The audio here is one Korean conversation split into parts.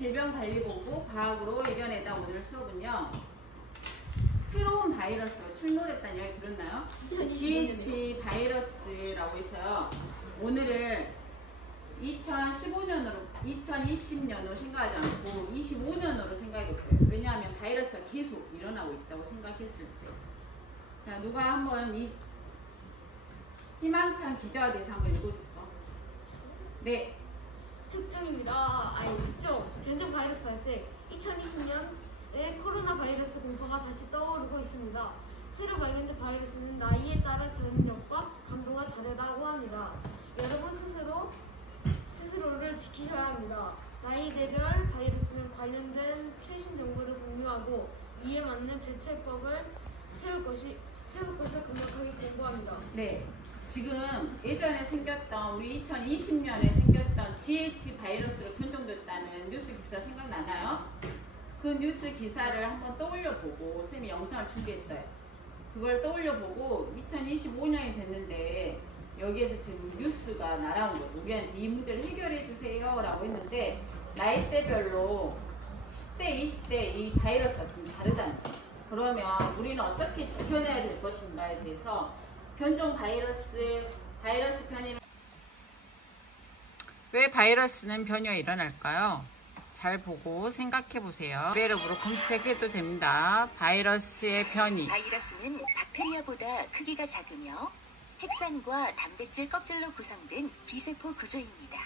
질병관리본부 과학으로 이겨내다 오늘 수업은요. 새로운 바이러스가 출몰했다는 이야기 들었나요? GH 바이러스라고 있어요. 오늘을 2015년으로 2020년으로 생각하지 않고 25년으로 생각해볼게요. 왜냐하면 바이러스가 계속 일어나고 있다고 생각했을 때. 자, 누가 한번 이 희망찬 기자가 돼서 한번 읽어줄까? 네. 특종입니다. 특종. 변종 바이러스 발생. 2020년에 코로나 바이러스 공포가 다시 떠오르고 있습니다. 새로 발견된 바이러스는 나이에 따라 전염력과 강도가 다르다고 합니다. 여러분 스스로를 지키셔야 합니다. 나이대별 바이러스는 관련된 최신 정보를 공유하고 이에 맞는 대처법을 세울 것을 강력하게 공부합니다. 네. 지금 예전에 생겼던 우리 2020년에 생겼던 GH 바이러스로 변종됐다는 뉴스 기사 생각나나요? 그 뉴스 기사를 한번 떠올려보고 쌤이 영상을 준비했어요. 그걸 떠올려보고 2025년이 됐는데 여기에서 지금 뉴스가 날아온 거예요. 우리한테 이 문제를 해결해 주세요 라고 했는데 나이대별로 10대, 20대 이 바이러스가 좀 다르다는 거예요. 그러면 우리는 어떻게 지켜내야 될 것인가에 대해서 변종 바이러스 변이는 왜 바이러스는 변이가 일어날까요? 잘 보고 생각해 보세요. 레벨업으로 검색해도 됩니다. 바이러스의 변이. 바이러스는 박테리아보다 크기가 작으며 핵산과 단백질 껍질로 구성된 비세포 구조입니다.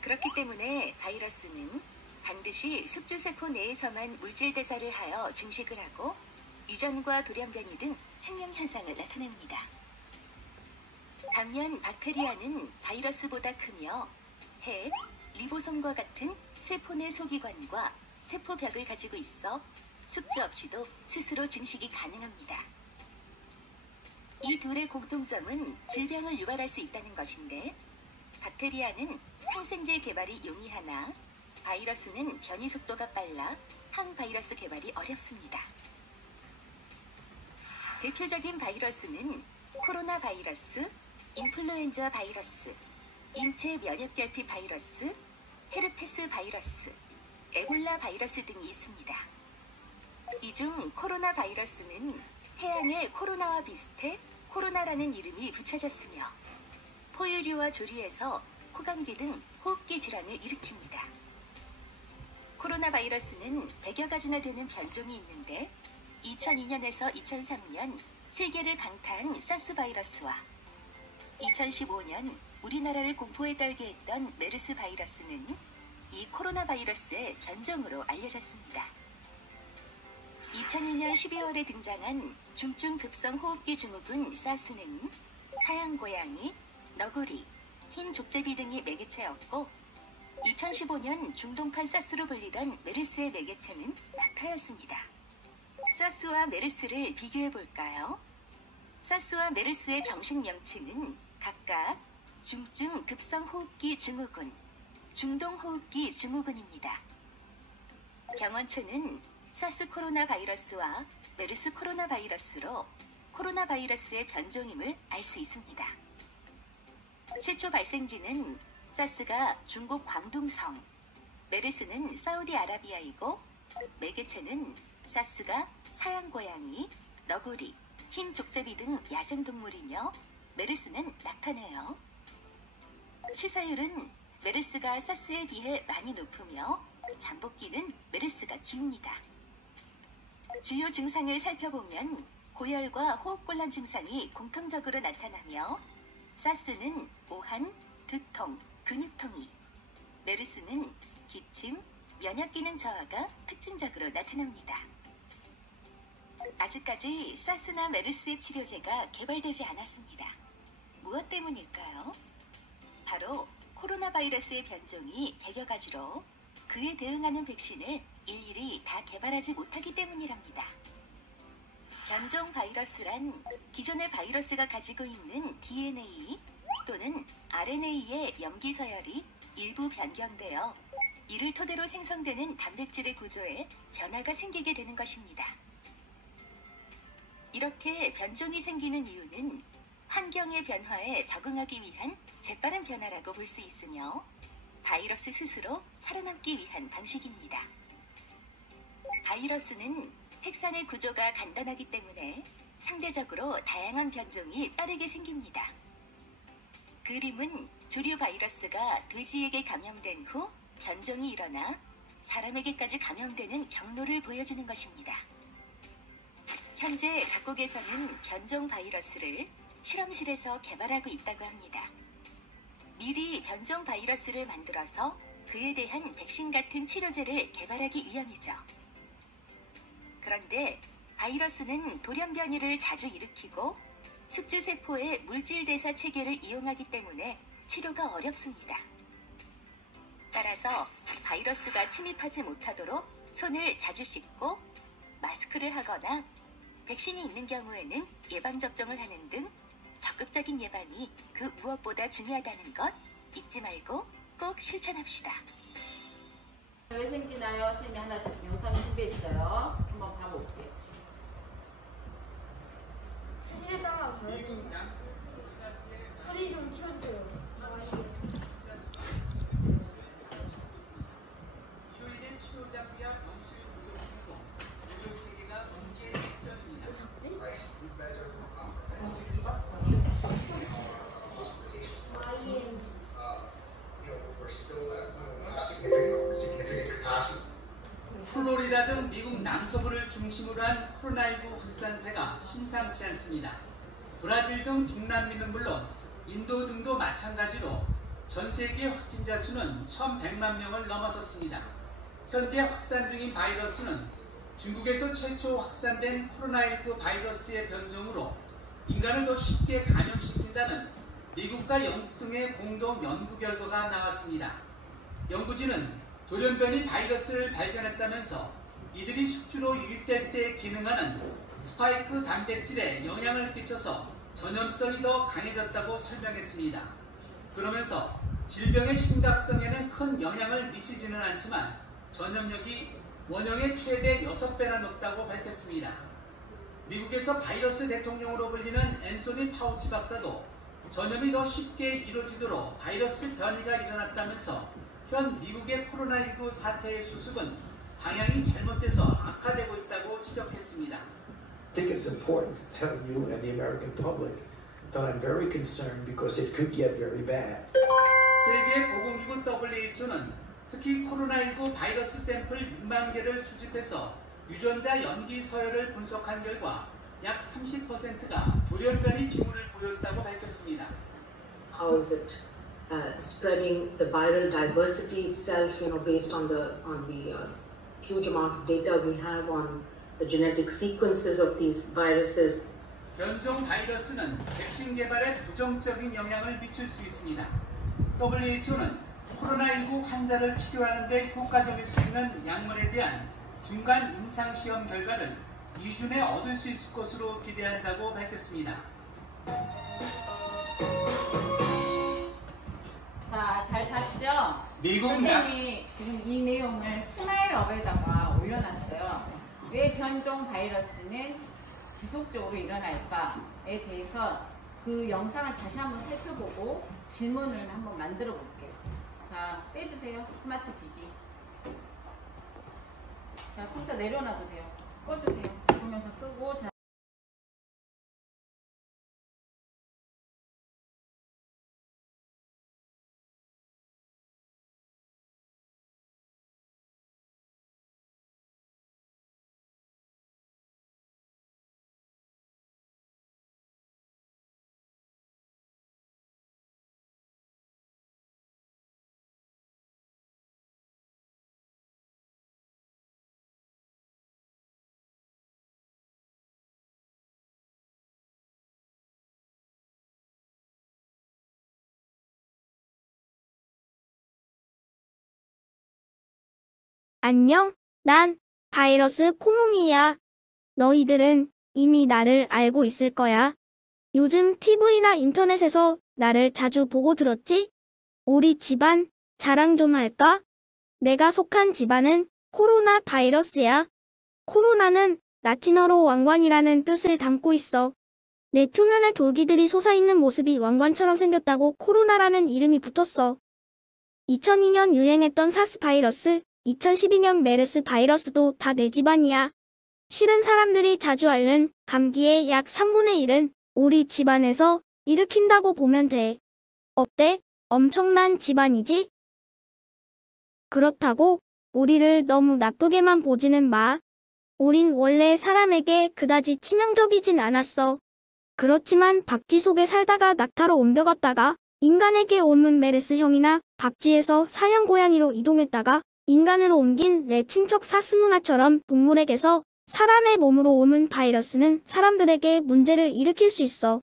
그렇기 때문에 바이러스는 반드시 숙주세포 내에서만 물질 대사를 하여 증식을 하고 유전과 돌연변이 등 생명현상을 나타냅니다. 반면 박테리아는 바이러스보다 크며 핵, 리보솜과 같은 세포 내 소기관과 세포벽을 가지고 있어 숙주 없이도 스스로 증식이 가능합니다. 이 둘의 공통점은 질병을 유발할 수 있다는 것인데 박테리아는 항생제 개발이 용이하나 바이러스는 변이 속도가 빨라 항바이러스 개발이 어렵습니다. 대표적인 바이러스는 코로나 바이러스, 인플루엔자 바이러스, 인체 면역결핍 바이러스, 헤르페스 바이러스, 에볼라 바이러스 등이 있습니다. 이 중 코로나 바이러스는 태양의 코로나와 비슷해 코로나라는 이름이 붙여졌으며 포유류와 조류에서 코감기 등 호흡기 질환을 일으킵니다. 코로나 바이러스는 100여 가지나 되는 변종이 있는데 2002년에서 2003년 세계를 강타한 사스 바이러스와 2015년 우리나라를 공포에 떨게 했던 메르스 바이러스는 이 코로나 바이러스의 변종으로 알려졌습니다. 2002년 12월에 등장한 중증급성 호흡기 증후군 사스는 사양고양이, 너구리, 흰 족제비 등이 매개체였고 2015년 중동판 사스로 불리던 메르스의 매개체는 낙타였습니다. 사스와 메르스를 비교해 볼까요? 사스와 메르스의 정식 명칭은 각각 중증 급성 호흡기 증후군, 중동 호흡기 증후군입니다. 병원체는 사스 코로나 바이러스와 메르스 코로나 바이러스로 코로나 바이러스의 변종임을 알 수 있습니다. 최초 발생지는 사스가 중국 광둥성, 메르스는 사우디아라비아이고 매개체는 사스가 사양고양이, 너구리, 흰 족제비 등 야생동물이며 메르스는 낙타네요. 치사율은 메르스가 사스에 비해 많이 높으며 잠복기는 메르스가 깁니다. 주요 증상을 살펴보면 고열과 호흡곤란 증상이 공통적으로 나타나며 사스는 오한, 두통, 근육통이, 메르스는 기침, 면역기능 저하가 특징적으로 나타납니다. 아직까지 사스나 메르스의 치료제가 개발되지 않았습니다. 무엇 때문일까요? 바로 코로나 바이러스의 변종이 100여 가지로 그에 대응하는 백신을 일일이 다 개발하지 못하기 때문이랍니다. 변종 바이러스란 기존의 바이러스가 가지고 있는 DNA 또는 RNA의 염기 서열이 일부 변경되어 이를 토대로 생성되는 단백질의 구조에 변화가 생기게 되는 것입니다. 이렇게 변종이 생기는 이유는 환경의 변화에 적응하기 위한 재빠른 변화라고 볼 수 있으며 바이러스 스스로 살아남기 위한 방식입니다. 바이러스는 핵산의 구조가 간단하기 때문에 상대적으로 다양한 변종이 빠르게 생깁니다. 그림은 조류 바이러스가 돼지에게 감염된 후 변종이 일어나 사람에게까지 감염되는 경로를 보여주는 것입니다. 현재 각국에서는 변종 바이러스를 실험실에서 개발하고 있다고 합니다. 미리 변종 바이러스를 만들어서 그에 대한 백신 같은 치료제를 개발하기 위함이죠. 그런데 바이러스는 돌연 변이를 자주 일으키고 숙주세포의 물질대사 체계를 이용하기 때문에 치료가 어렵습니다. 따라서 바이러스가 침입하지 못하도록 손을 자주 씻고 마스크를 하거나 백신이 있는 경우에는 예방접종을 하는 등 적극적인 예방이 그 무엇보다 중요하다는 것 잊지 말고 꼭 실천합시다. 왜 생기나요? 선생님이 하나 영상 준비했어요. 한번 봐볼게요. 사진에 따라가요. 소리 좀 키워주세요. 효율된 치료 장비와 병실 구조 등등 의료 체계가 경기의 발전입니다. 플로리다 등 미국 남서부를 중심으로 한 코로나19 확산세가 심상치 않습니다. 브라질 등 중남미는 물론 인도 등도 마찬가지로 전 세계 확진자 수는 1,100만 명을 넘어섰습니다. 현재 확산 중인 바이러스는 중국에서 최초 확산된 코로나19 바이러스의 변종으로 인간을 더 쉽게 감염시킨다는 미국과 영국 등의 공동 연구 결과가 나왔습니다. 연구진은 돌연변이 바이러스를 발견했다면서 이들이 숙주로 유입될 때 기능하는 스파이크 단백질에 영향을 끼쳐서 전염성이 더 강해졌다고 설명했습니다. 그러면서 질병의 심각성에는 큰 영향을 미치지는 않지만 전염력이 원형의 최대 6배나 높다고 밝혔습니다. 미국에서 바이러스 대통령으로 불리는 앤소니 파우치 박사도 전염이 더 쉽게 이루어지도록 바이러스 변이가 일어났다면서 현 미국의 코로나19 사태의 수습은 방향이 잘못돼서 악화되고 있다고 지적했습니다. I think it's important to tell you and the American public that I'm very concerned because it could get very bad. 세계보건기구 WHO는 특히 코로나19 바이러스 샘플 6만 개를 수집해서 유전자 연기 서열을 분석한 결과 약 30%가 돌연변이 징후를 보였다고 밝혔습니다. How is it spreading the viral diversity itself, based on the huge amount of data we have on the genetic sequences of these viruses. 변종 바이러스는 백신 개발에 부정적인 영향을 미칠 수 있습니다. WHO는 코로나19 환자를 치료하는 데 효과적일 수 있는 약물에 대한 중간 임상시험 결과를 2주 내 얻을 수 있을 것으로 기대한다고 밝혔습니다. 자, 잘 봤죠? 미국 선생님이 지금 이 내용을 스마일업에다가 올려놨어요. 왜 변종 바이러스는 지속적으로 일어날까에 대해서 그 영상을 다시 한번 살펴보고 질문을 한번 만들어 볼게요. 자, 빼주세요. 스마트 기기. 자, 컴퓨터 내려놔도 돼요. 꺼주세요. 보면서 끄고. 자. 안녕, 난 바이러스 코몽이야. 너희들은 이미 나를 알고 있을 거야. 요즘 TV나 인터넷에서 나를 자주 보고 들었지? 우리 집안 자랑 좀 할까? 내가 속한 집안은 코로나 바이러스야. 코로나는 라틴어로 왕관이라는 뜻을 담고 있어. 내 표면에 돌기들이 솟아있는 모습이 왕관처럼 생겼다고 코로나라는 이름이 붙었어. 2002년 유행했던 사스 바이러스, 2012년 메르스 바이러스도 다 내 집안이야. 실은 사람들이 자주 앓는 감기의 약 3분의 1은 우리 집안에서 일으킨다고 보면 돼. 어때? 엄청난 집안이지? 그렇다고 우리를 너무 나쁘게만 보지는 마. 우린 원래 사람에게 그다지 치명적이진 않았어. 그렇지만 박쥐 속에 살다가 낙타로 옮겨갔다가 인간에게 옮은 메르스형이나 박쥐에서 사냥 고양이로 이동했다가 인간으로 옮긴 내 친척 사스 누나처럼 동물에게서 사람의 몸으로 옮은 바이러스는 사람들에게 문제를 일으킬 수 있어.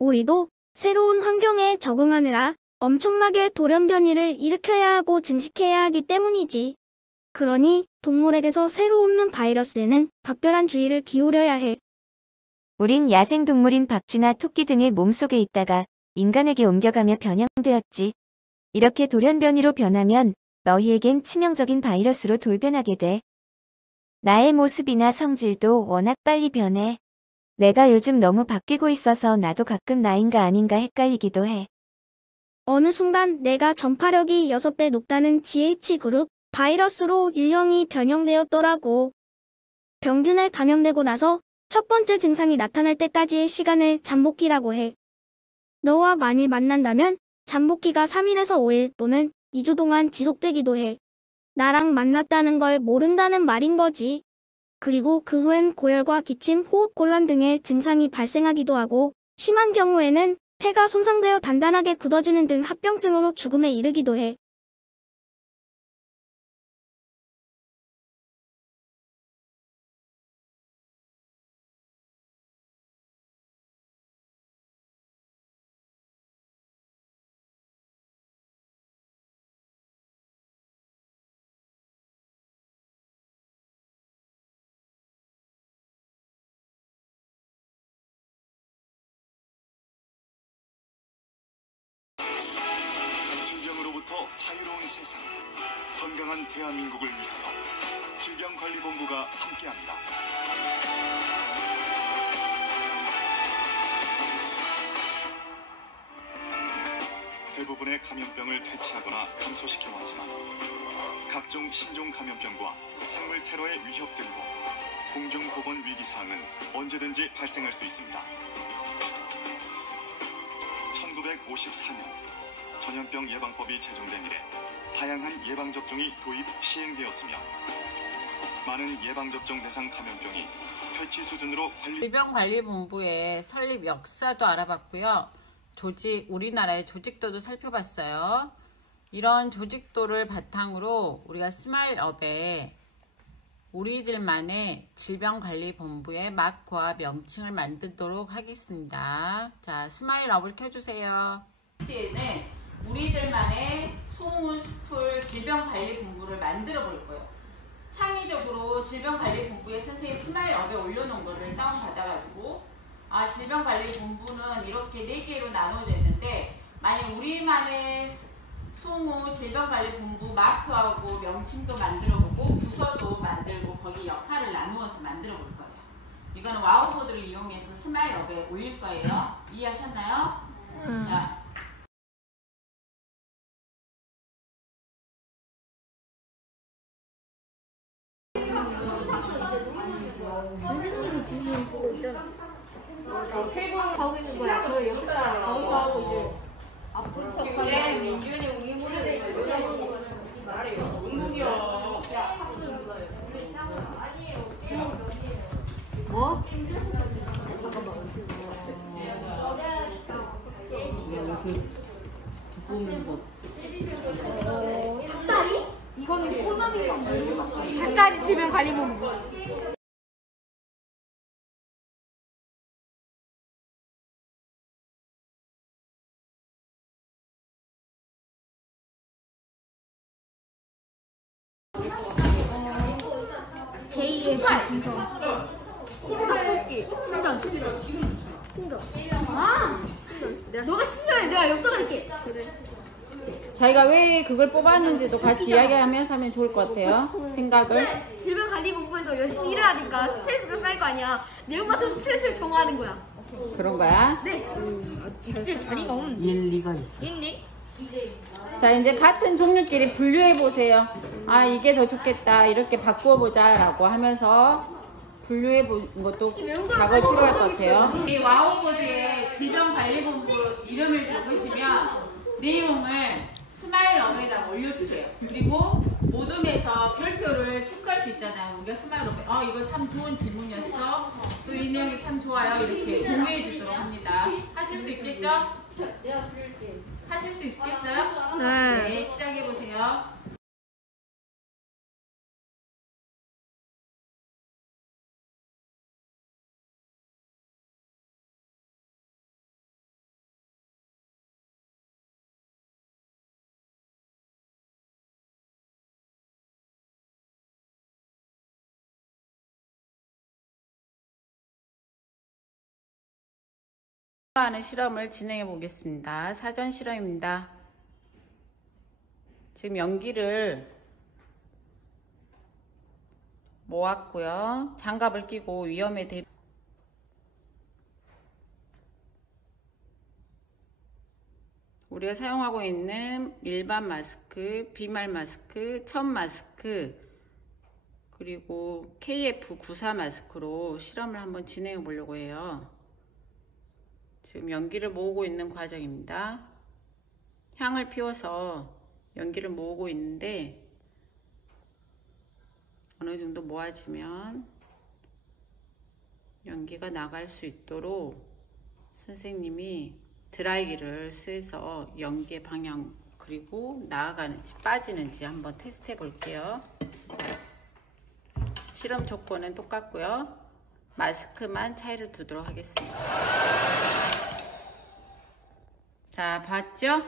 우리도 새로운 환경에 적응하느라 엄청나게 돌연변이를 일으켜야 하고 증식해야 하기 때문이지. 그러니 동물에게서 새로 옮는 바이러스에는 각별한 주의를 기울여야 해. 우린 야생동물인 박쥐나 토끼 등의 몸속에 있다가 인간에게 옮겨가며 변형되었지. 이렇게 돌연변이로 변하면 너희에겐 치명적인 바이러스로 돌변하게 돼. 나의 모습이나 성질도 워낙 빨리 변해. 내가 요즘 너무 바뀌고 있어서 나도 가끔 나인가 아닌가 헷갈리기도 해. 어느 순간 내가 전파력이 6배 높다는 GH그룹 바이러스로 유형이 변형되었더라고. 병균에 감염되고 나서 첫 번째 증상이 나타날 때까지의 시간을 잠복기라고 해. 너와 만일 만난다면 잠복기가 3일에서 5일 또는 2주 동안 지속되기도 해. 나랑 만났다는 걸 모른다는 말인 거지. 그리고 그 후엔 고열과 기침, 호흡곤란 등의 증상이 발생하기도 하고 심한 경우에는 폐가 손상되어 단단하게 굳어지는 등 합병증으로 죽음에 이르기도 해. 질병으로부터 자유로운 세상, 건강한 대한민국을 위하여 질병관리본부가 함께합니다. 대부분의 감염병을 퇴치하거나 감소시켜왔지만 각종 신종 감염병과 생물 테러의 위협 등으로 공중보건 위기사항은 언제든지 발생할 수 있습니다. 1954년 전염병 예방법이 제정된 이래 다양한 예방접종이 도입 시행되었으며 많은 예방접종 대상 감염병이 퇴치 수준으로 질병관리본부의 설립 역사도 알아봤고요. 우리나라의 조직도도 살펴봤어요. 이런 조직도를 바탕으로 우리가 스마일업에 우리들만의 질병관리본부의 마크와 명칭을 만들도록 하겠습니다. 자, 스마일업을 켜주세요. 우리들만의 송우스풀 질병관리본부를 만들어 볼 거예요. 창의적으로 질병관리본부에 선생님 스마일업에 올려놓은 거를 다운받아가지고 질병관리본부는 이렇게 4개로 나눠져 있는데 만약 우리만의 송우 질병관리본부 마크하고 명칭도 만들어보고 부서도 만들고 거기 역할을 나누어서 만들어 볼 거예요. 이거는 와우보드를 이용해서 스마일업에 올릴 거예요. 이해하셨나요? 자. 선생님이 주시는 그거 있잖아. 하고 있는 거야. 그걸 옆에다 가고 이제 아픈 척하면 민준이 우리 보내. 말해요. 운동이요. 뭐? 잠깐만. 두꺼운 거. 닭다리? 이거는 꼴망이 닭다리 질병관리본부. 제2의 감성. 떡볶이. 신전. 너가 신전해. 내가 엽떡할게. 그래. 자기가 왜 그걸 뽑았는지도 같이 이야기하면서 하면 좋을 것 같아요. 생각을. 질병관리본부에서 열심히 일을 하니까 스트레스가 쌓일 거 아니야. 매운맛으로 스트레스를 정화하는 거야. 그런 거야? 네. 진짜 자리가 없는데. 일리가 있어. 있니? 자, 이제 같은 종류끼리 분류해 보세요. 아, 이게 더 좋겠다. 이렇게 바꾸어 보자 라고 하면서 분류해 보는 것도 작업이 필요할 것 같아요. 이 와우보드에 질병관리본부 이름을 적으시면 내용을 스마일 언어에다 올려주세요. 그리고 모둠에서 별표를 체크할 수 있잖아요. 우리가 스마일로 이거 참 좋은 질문이었어. 또 이 내용이 참 좋아요. 이렇게 공유해 주도록 합니다. 하실 수 있겠죠? 하실 수 있겠어요? 네, 시작해 보세요. 하는 실험을 진행해 보겠습니다. 사전 실험입니다. 지금 연기를 모았고요. 장갑을 끼고 위험에 대비 우리가 사용하고 있는 일반 마스크, 비말 마스크, 천 마스크, 그리고 KF94 마스크로 실험을 한번 진행해 보려고 해요. 지금 연기를 모으고 있는 과정입니다. 향을 피워서 연기를 모으고 있는데 어느 정도 모아지면 연기가 나갈 수 있도록 선생님이 드라이기를 쐬서 연기의 방향 그리고 나아가는지 빠지는지 한번 테스트 해 볼게요. 실험 조건은 똑같고요. 마스크만 차이를 두도록 하겠습니다. 자, 봤죠?